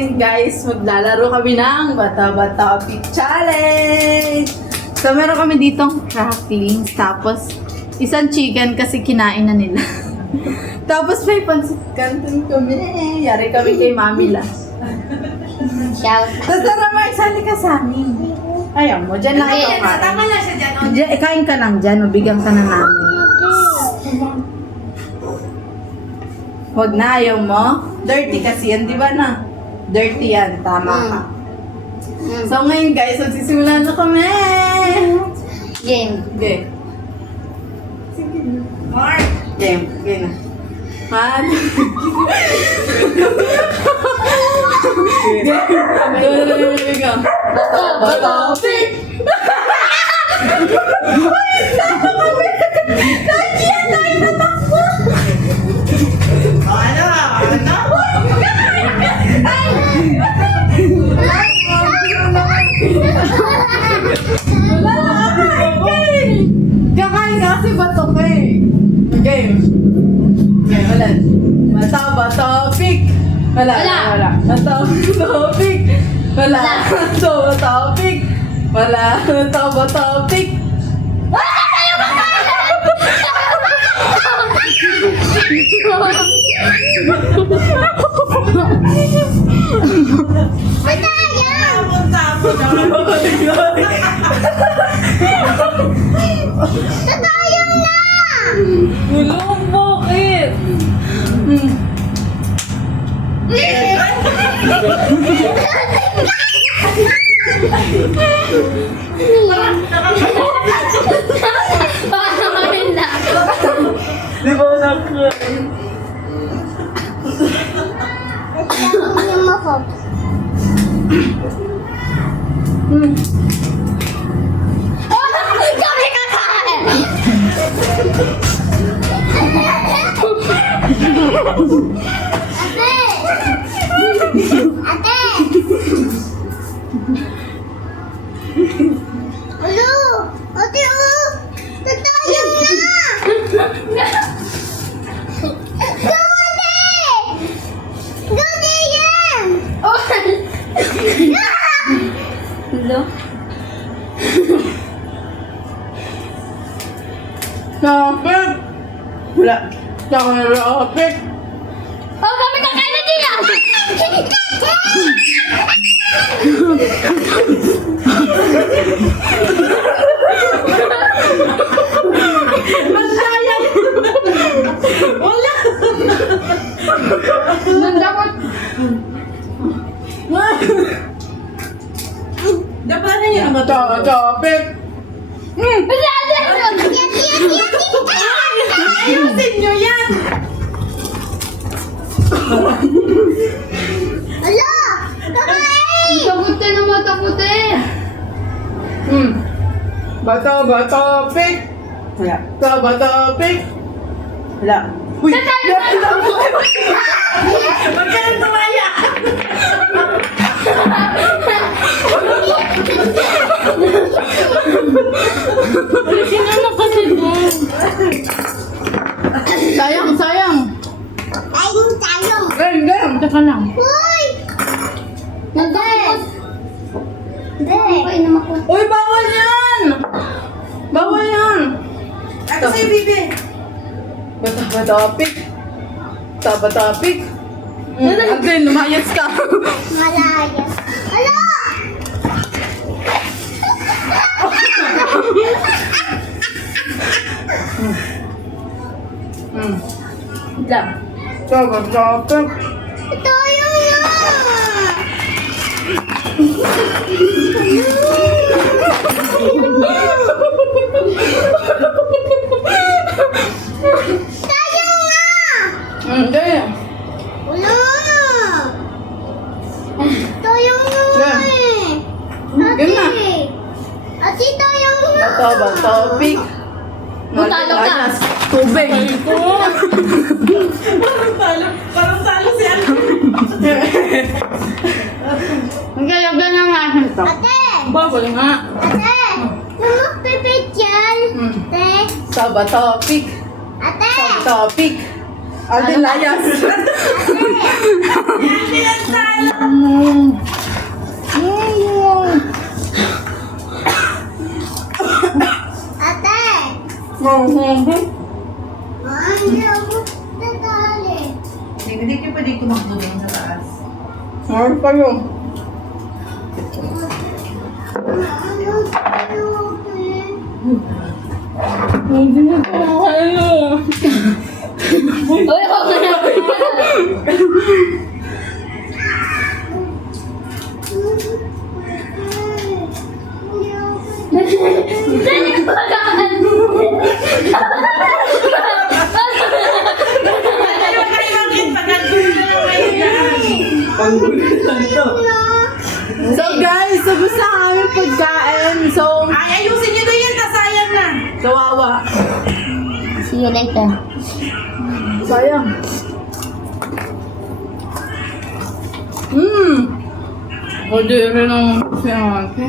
ngayon guys, maglalaro kami ng Bata-Bata Pick Challenge! So meron kami ditong cracklings, tapos isang chicken kasi kinain na nila. Tapos may pansit canton kami. Yari kami kay Mami Las. Shout. Tapos tara Mark, sali ka sa amin. Ayaw mo, dyan lang ikaw kain. Tama lang siya dyan. Dyan, kain ka lang dyan, mabigyan ka na namin. Huwag na, ayaw mo. Dirty kasi yan, di ba na? Dirty yan, tama ka. So ngayon guys, magsisimula na kami. Game. Game. Mark. Game. Game na. Man. Game. Bata, pick. Ano? Kakain ka kasi bato ka eh. Game. Game, ulan. Bata, pick. Wala. Bata, pick. Wala. Bata, pick. Wala. Bata, pick. Tapon. Tatayang na! Ulong, bakit? Pakain na. Di ba nakakain? Yung ako. Kami kakain! Ate! Ate! Hello! Ate, oh! Tatayang na! Go, ate! Go, Dayan! Oh! Hello? Kapit! Wala. Kapit! Oh, kami kakain na din ah! Masayang! Wala! Nandakot! Dapat na yun. Kapit! Ayusin nyo yan! Ala! Kakain! Takuti na matakuti! Bata, pick! Wala. Bata, pick! Wala. Uy! Huwag ka nang tumaya. Sinama kasi doon. Sayang. Tayong! Game. Teka lang. Uy! Hindi! Hindi! Kain naman ko. Uy, bawal yan! Bawal yan! Ako sa'yo, bibi. Bata, pick! Bata, pick! Again, lumayas ka! Malaya. Ala! Lang. Bata, pick! Tayong na! Tayong na! Hindi. Wala! Tayong na Yan. eh! Yan na. Ate, tayong na! Bata, pick! Matalo ka. Tubig! Parang talo si Ano. Ganyan nga ito. Ate! Bawal nga. Ate! Namagpipicture! Ate! Saba topic. Ate! Topic. Alden layas. Ate! Hindi ako tatali. Hindi ka pwede kumagdulong sa taas. Ano pa yun? Hindi na ko kaya. Uy, ako na. Ayaw kayo bakit pagkagulong na lang kayo dyan. So guys, ubos na ang aming pagkain. So, Ay, ayusin nyo doon yan, tasayang na. kawawa. See you later. Sayang. Pwede rin ang si ate.